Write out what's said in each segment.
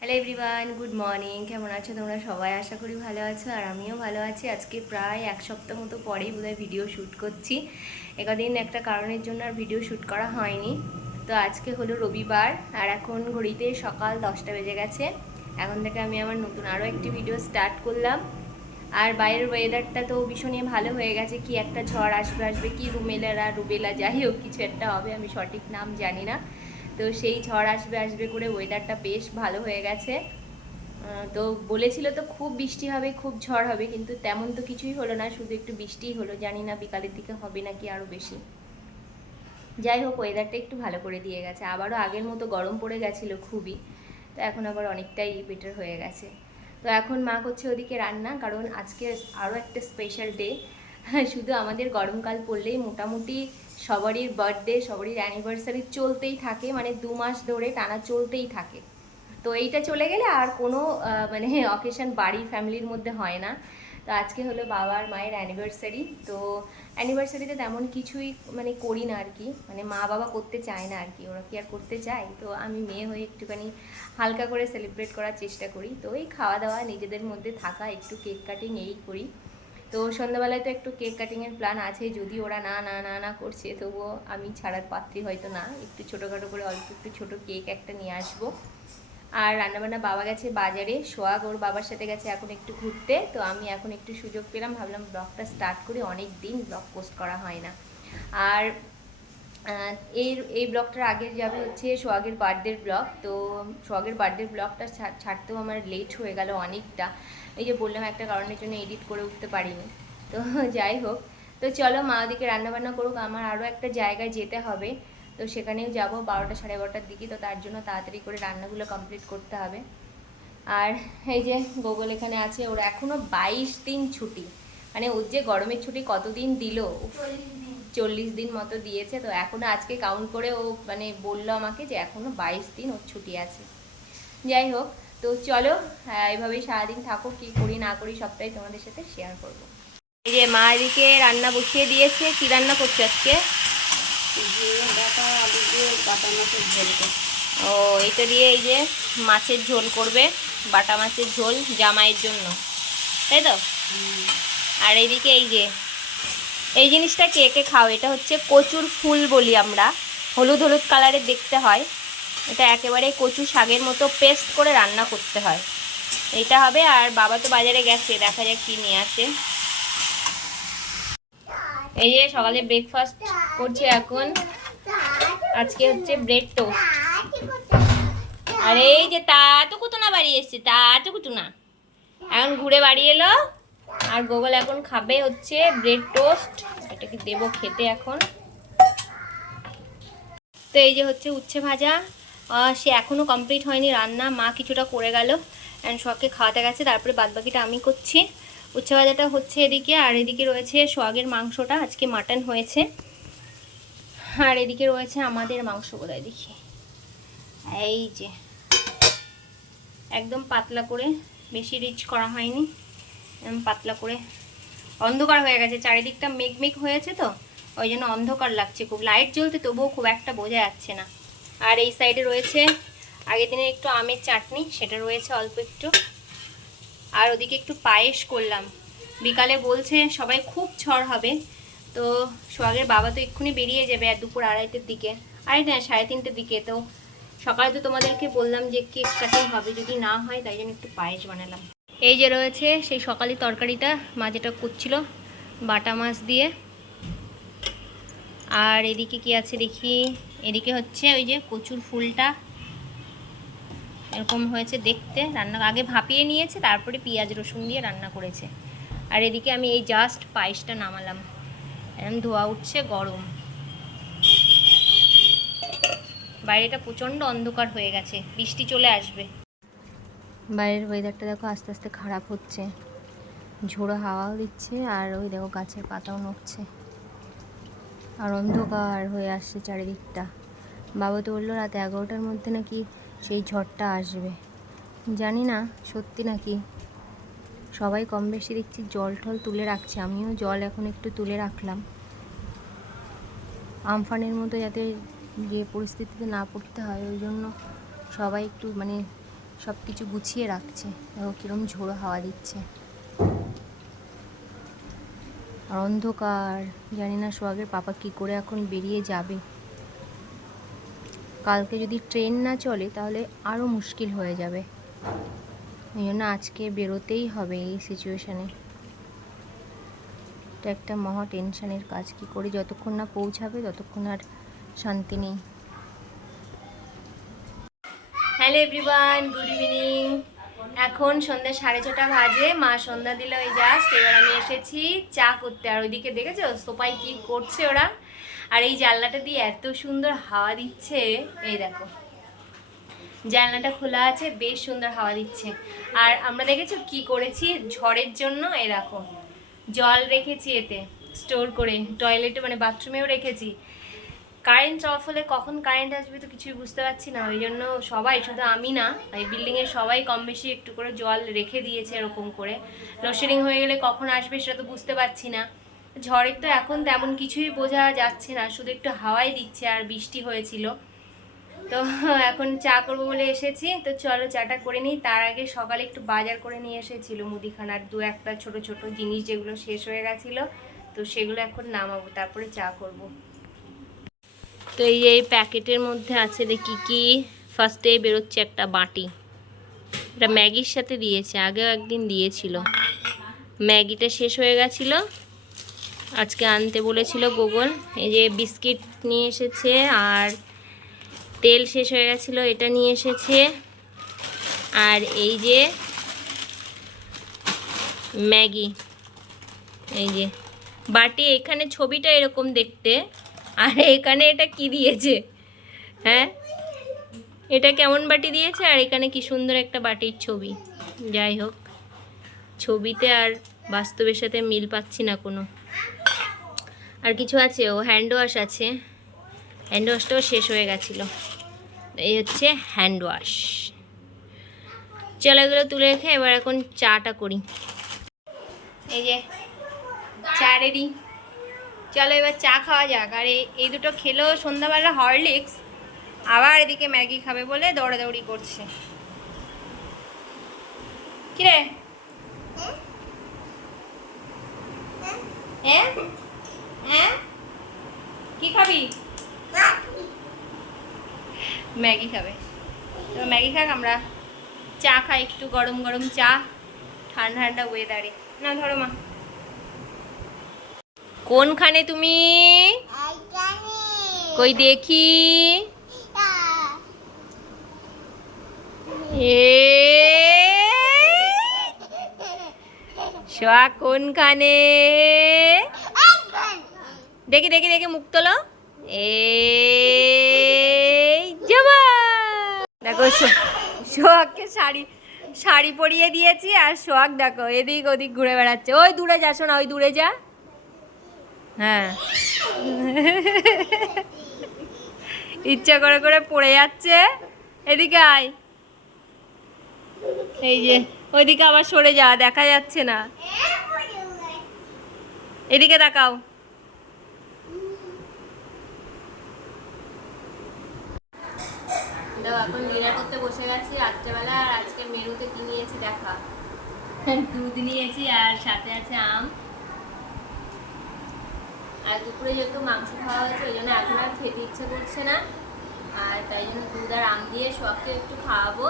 Hello everyone, good morning. কেমন আছো তোমরা সবাই? আশা করি ভালো আছো, আর আমিও ভালো আছি। আজকে প্রায় এক সপ্তাহ মতো পরেই বোধহয় ভিডিও শ্যুট করছি। একদিন একটা কারণের জন্য আর ভিডিও শ্যুট করা হয়নি। তো আজকে হলো রবিবার, আর এখন ঘড়িতে সকাল 10টা বেজে গেছে। এখন থেকে আমি আমার নতুন আরও একটি ভিডিও স্টার্ট করলাম। আর বাইরের ওয়েদারটা তো ভীষণই ভালো হয়ে গেছে। কি একটা ঝড় আসবে আসবে, কি রুবেলা যাই হোক কিছু একটা হবে, আমি সঠিক নাম জানি না। তো সেই ঝড় আসবে আসবে করে ওয়েদারটা বেশ ভালো হয়ে গেছে। তো বলেছিল তো খুব বৃষ্টি হবে, খুব ঝড় হবে, কিন্তু তেমন তো কিছুই হলো না, শুধু একটু বৃষ্টিই হলো। জানি না বিকালের দিকে হবে নাকি আরও বেশি। যাই হোক, ওয়েদারটা একটু ভালো করে দিয়ে গেছে। আবারও আগের মতো গরম পড়ে গেছিলো খুবই, তো এখন আবার অনেকটাই বেটার হয়ে গেছে। তো এখন মা করছে ওদিকে রান্না, কারণ আজকে আরও একটা স্পেশাল ডে। শুধু আমাদের গরমকাল পড়লেই মোটামুটি সবারই বার্থডে, সবারই অ্যানিভার্সারি চলতেই থাকে, মানে 2 মাস ধরে টানা চলতেই থাকে। তো এইটা চলে গেলে আর কোনো মানে অকেশন বাড়ি ফ্যামিলির মধ্যে হয় না। তো আজকে হলো বাবার মায়ের অ্যানিভার্সারি। তো অ্যানিভার্সারিতে তেমন কিছুই মানে করি না আর কি, মানে মা বাবা করতে চায় না আর কি, ওরা কি আর করতে চায়। তো আমি মেয়ে হয়ে একটুখানি হালকা করে সেলিব্রেট করার চেষ্টা করি। তো এই খাওয়া দাওয়া, নিজেদের মধ্যে থাকা, একটু কেক কাটিং এই করি। তো সন্ধ্যাবেলায় তো একটু কেক কাটিংয়ের প্ল্যান আছে, যদি ওরা না না না না করছে তবুও আমি ছাড়ার পাত্রী হয়তো না, একটু ছোটোখাটো করে অল্প একটু ছোটো কেক একটা নিয়ে আসবো। আর রান্নাবান্না বাবা গেছে বাজারে, সোহাগ ওর বাবার সাথে গেছে এখন একটু ঘুরতে। তো আমি এখন একটু সুযোগ পেলাম, ভাবলাম ব্লগটা স্টার্ট করি, অনেক দিন ব্লগ পোস্ট করা হয় না। আর এই ব্লগটার আগে যাবে হচ্ছে সোহাগের বার্থডের ব্লগ। তো সোহাগের বার্থডের ব্লগটা ছাড়তেও আমার লেট হয়ে গেল অনেকটা। এই যে বললাম, একটা কারণের জন্য এডিট করে উঠতে পারিনি। তো যাই হোক, তো চলো মা ওদিকে রান্নাবান্না করুক, আমার আরও একটা জায়গায় যেতে হবে। তো সেখানেও যাব 12টা সাড়ে 12টার দিকে। তো তার জন্য তাড়াতাড়ি করে রান্নাগুলো কমপ্লিট করতে হবে। আর এই যে গোগল এখানে আছে, ওর এখনও 22 দিন ছুটি। মানে ওর যে গরমের ছুটি কতদিন দিল, 40 দিন মতো দিয়েছে। তো এখনও আজকে কাউন্ট করে ও মানে বললো আমাকে যে এখনও 22 দিন ওর ছুটি আছে। যাই হোক, তো চলো এভাবেই সারাদিন থাকো, কী করি না করি সবটাই তোমাদের সাথে শেয়ার করবো। এই যে মা এদিকে রান্না বসিয়ে দিয়েছে। কি রান্না করছে আজকে? ও, এইটা দিয়ে এই যে মাছের ঝোল করবে, বাটা মাছের ঝোল জামাইয়ের জন্য, তাই তো? আর এইদিকে এই যে এই জিনিসটা কে কে খাও, এটা হচ্ছে কচুর ফুল বলি আমরা, হলুদ হলুদ কালারের দেখতে হয়। এটা একেবারে কচু শাকের মতো পেস্ট করে রান্না করতে হয়। এইটা হবে। আর বাবা তো বাজারে গেছে, দেখা যাক কি নিয়ে আসে। এই যে সকালে ব্রেকফাস্ট করছে এখন, আজকে হচ্ছে ব্রেড টোস্ট। আর এই যে তাটুকুতো না বাড়ি এসছে, তাটুকুতো না এখন ঘুরে বাড়ি এলো। আর গোগল এখন খাবে হচ্ছে ব্রেড টোস্ট, এটাকে দেবো খেতে এখন। তো এই যে হচ্ছে উচ্ছে ভাজা, সে এখনও কমপ্লিট হয়নি রান্না, মা কিছুটা করে গেল অ্যান্ড শখকে খাওয়াতে গেছে, তারপরে বাদবাকিটা আমি করছি। উচ্ছে ভাজাটা হচ্ছে এদিকে, আর এদিকে রয়েছে সোহাগের মাংসটা, আজকে মাটন হয়েছে। আর এদিকে রয়েছে আমাদের মাংস, বোধহয় দেখি, এই যে একদম পাতলা করে, বেশি রিচ করা হয়নি, পাতলা করে। অন্ধকার হয়ে গেছে, চারিদিকটা মেঘ মেঘ হয়েছে, তো ওই জন্য অন্ধকার লাগছে খুব, লাইট জ্বলতে তবুও খুব একটা বোঝা যাচ্ছে না। আর এই সাইডে রয়েছে আগের দিনের একটু আমের চাটনি, সেটা রয়েছে অল্প একটু। আর ওদিকে একটু পায়েস করলাম। বিকালে বলছে সবাই খুব ঝড় হবে, তো সোহাগের বাবা তো এক্ষুনি বেরিয়ে যাবে আর দুপুর 2:30টার দিকে, 2:30 না 3:30টার দিকে। তো সকালে তো তোমাদেরকে বললাম যে কেক কাটিং হবে, যদি না হয় তাই জন্য একটু পায়েস বানালাম। এই যে রয়েছে সেই সকালে তরকারিটা, মা যেটা করছিল বাটা মাছ দিয়ে। আর এদিকে কি আছে দেখি, এদিকে হচ্ছে ওই যে কচুর ফুলটা, এরকম হয়েছে দেখতে। রান্না আগে ভাপিয়ে নিয়েছে, তারপরে পেঁয়াজ রসুন দিয়ে রান্না করেছে। আর এদিকে আমি এই জাস্ট পায়েসটা নামালাম, এরকম ধোয়া উঠছে, গরম। বাইরেটা প্রচণ্ড অন্ধকার হয়ে গেছে, বৃষ্টি চলে আসবে। বাইরের ওয়েদারটা দেখো আস্তে আস্তে খারাপ হচ্ছে, ঝোড়ো হাওয়াও দিচ্ছে, আর ওই দেখো গাছের পাতাও নড়ছে, আর অন্ধকার হয়ে আসছে চারিদিকটা। বাবা তো বললো রাত 11টার মধ্যে নাকি সেই ঝড়টা আসবে, জানি না সত্যি নাকি। সবাই কম বেশি দেখছি জল টল তুলে রাখছে, আমিও জল এখন একটু তুলে রাখলাম, আমফানের মতো যাতে যে পরিস্থিতিতে না পড়তে হয়, ওই জন্য সবাই একটু মানে সব কিছু গুছিয়ে রাখছে। দেখো কিরম ঝোড়ো হাওয়া দিচ্ছে, আর অন্ধকার। জানি না সোহাগের পাপা কি করে এখন বেরিয়ে যাবে। কালকে যদি ট্রেন না চলে তাহলে আরও মুশকিল হয়ে যাবে। এই জন্য আজকে বেরোতেই হবে এই সিচুয়েশানে। এটা একটা মহা টেনশানের কাজ। কি করে যতক্ষণ না পৌঁছাবে ততক্ষণ আর শান্তি নেই। Hello everyone, good evening. এখন সন্ধ্যা 6:30 বাজে। মা সন্ধ্যা দিল ওই জাস্ট। এবার আমি এসেছি চা করতে। আর ওইদিকে দেখেছো সোপাই কি করছে ওরা। আর এই জানলাটা দিয়ে এত সুন্দর হাওয়া দিচ্ছে, এই দেখো জানলাটা খোলা আছে, বেশ সুন্দর হাওয়া দিচ্ছে। আর আমরা দেখেছো কি করেছি ঝড়ের জন্য, এই দেখো জল রেখেছি এতে স্টোর করে, টয়লেটে মানে বাথরুমেও রেখেছি। কারেন্ট অফ হলে কখন কারেন্ট আসবে তো কিছুই বুঝতে পারছি না। ওই জন্য সবাই, শুধু আমি না, এই বিল্ডিংয়ের সবাই কম বেশি একটু করে জল রেখে দিয়েছে এরকম করে। লোডশেডিং হয়ে গেলে কখন আসবে সেটা তো বুঝতে পারছি না। ঝড়ের তো এখন তেমন কিছুই বোঝা যাচ্ছে না, শুধু একটু হাওয়াই দিচ্ছে আর বৃষ্টি হয়েছিল। তো এখন চা করবো বলে এসেছি, তো চলো চাটা করে নিই। তার আগে সকালে একটু বাজার করে নিয়ে এসেছিলো মুদিখানার, দু একটা ছোট ছোট জিনিস যেগুলো শেষ হয়ে গেছিলো, তো সেগুলো এখন নামাবো, তারপরে চা করব। তো এই প্যাকেটের মধ্যে আছে দেখি কি। ফার্স্টে বেরোচ্ছে একটা বাটি, এটা ম্যাগির সাথে দিয়েছে, আগেও একদিন দিয়েছিল। ম্যাগিটা শেষ হয়ে গেছিলো, আজকে আনতে বলেছিল গুগল। এই যে বিস্কিট নিয়ে এসেছে, আর তেল শেষ হয়ে গেছিলো, এটা নিয়ে এসেছে। আর এই যে ম্যাগি, এই যে বাটি। এখানে ছবিটা এরকম দেখতে, আর এখানে এটা কি দিয়েছে, হ্যাঁ এটা কেমন বাটি দিয়েছে, আর এখানে কি সুন্দর একটা বাটির ছবি। যাই হোক, ছবিতে আর বাস্তবের সাথে মিল পাচ্ছি না কোনো। আর কিছু আছে, ও হ্যান্ড ওয়াশ আছে, হ্যান্ড ওয়াশটাও শেষ হয়ে গেছিলো। এই হচ্ছে হ্যান্ড ওয়াশ। চলো এগুলো তুলে রেখে এবার এখন চাটা করি। এই যে চা রেডি, চলো এবার চা খাওয়া যাক। আর এই দুটো খেলো সন্ধ্যাবেলা হরলিক্স, আবার এদিকে ম্যাগি খাবে বলে দৌড়াদৌড়ি করছে। কিরে হ্যাঁ হ্যাঁ কি খাবি? ম্যাগি খাবে, তো ম্যাগি খাক, আমরা চা খাই একটু গরম গরম চা, ঠান্ডা ঠান্ডা ওয়েদারে। না ধরো মা। কোনখানে তুমি? কই দেখি। সোয়া কোনখানে? দেখি দেখি দেখি, মুখ তোলো। এই যাবা দেখো, সোহাগকে শাড়ি পরিয়ে দিয়েছি, আর সোহাগ দেখো এদিক ওদিক ঘুরে বেড়াচ্ছে। ওই দূরে যাস না, ওই দূরে যা। হ্যাঁ ইচ্ছা করে করে পড়ে যাচ্ছে। এদিকে আয়, এই যে ওইদিকে আবার সরে যা, দেখা যাচ্ছে না। এদিকে তাকাও। এখন ডিনার করতে বসে গেছি রাত্রেবেলা। আর আজকে মেনুতে কি নিয়েছি দেখা, দুধ নিয়েছি আর সাথে আছে আম। আর দুপুরে যেহেতু মাংস খাওয়া হয়েছে ওই জন্য এখন আর খেতে ইচ্ছে করছে না, আর তাই জন্য দুধ আর আম দিয়ে সোহাগকে একটু খাওয়াবো।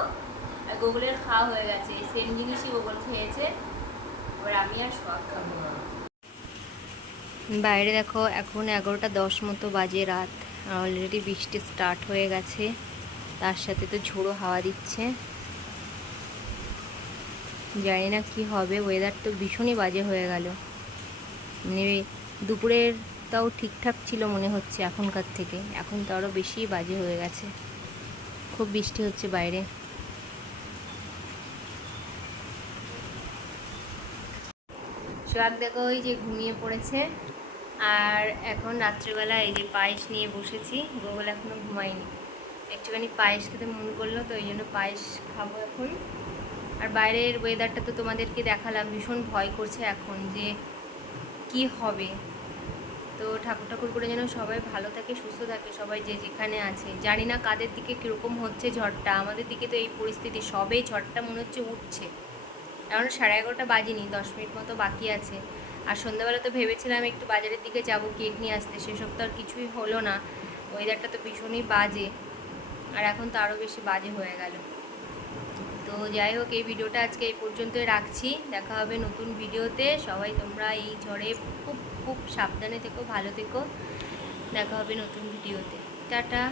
আর গোগুলের খাওয়া হয়ে গেছে, এই সেম জিনিসই গোগুল খেয়েছে, এবার আমি আর সোহাগ খাবো। বাইরে দেখো এখন 11:10 মতো বাজে রাত, আর অলরেডি বৃষ্টি স্টার্ট হয়ে গেছে, তার সাথে তো ঝোড়ো হাওয়া দিচ্ছে। জানি না কি হবে, ওয়েদার তো ভীষণই বাজে হয়ে গেল। মানে দুপুরের তাও ঠিকঠাক ছিল মনে হচ্ছে, এখনকার থেকে এখন তো আরও বেশি বাজে হয়ে গেছে। খুব বৃষ্টি হচ্ছে বাইরে। সোহাগ দেখো ওই যে ঘুমিয়ে পড়েছে, আর এখন রাত্রিবেলা এই যে পায়েস নিয়ে বসেছি। গোগল এখনও ঘুমায়নি, একটুখানি পায়েস খেতে মন করলো, তো ওই জন্য পায়েস খাবো এখন। আর বাইরের ওয়েদারটা তো তোমাদেরকে দেখালাম, ভীষণ ভয় করছে এখন যে কি হবে। তো ঠাকুর ঠাকুর করে যেন সবাই ভালো থাকে, সুস্থ থাকে, সবাই যে যেখানে আছে। জানি না কাদের দিকে কীরকম হচ্ছে ঝড়টা, আমাদের দিকে তো এই পরিস্থিতি, সবেই ঝড়টা মনে হচ্ছে উঠছে। এখন 11:30 বাজিনি, 10 মিনিট মতো বাকি আছে। আর সন্ধ্যাবেলা তো ভেবেছিলাম একটু বাজারের দিকে যাব কেক নিয়ে আসতে, সেসব তো আর কিছুই হলো না। ওয়েদারটা তো ভীষণই বাজে, আর এখন তো আরও বেশি বাজে হয়ে গেল। তো যাই হোক, এই ভিডিওটা আজকে এই পর্যন্তই রাখছি। দেখা হবে নতুন ভিডিওতে। সবাই তোমরা এই ঝড়ে খুব খুব সাবধানে থেকো, ভালো থেকো। দেখা হবে নতুন ভিডিওতে। টাটা।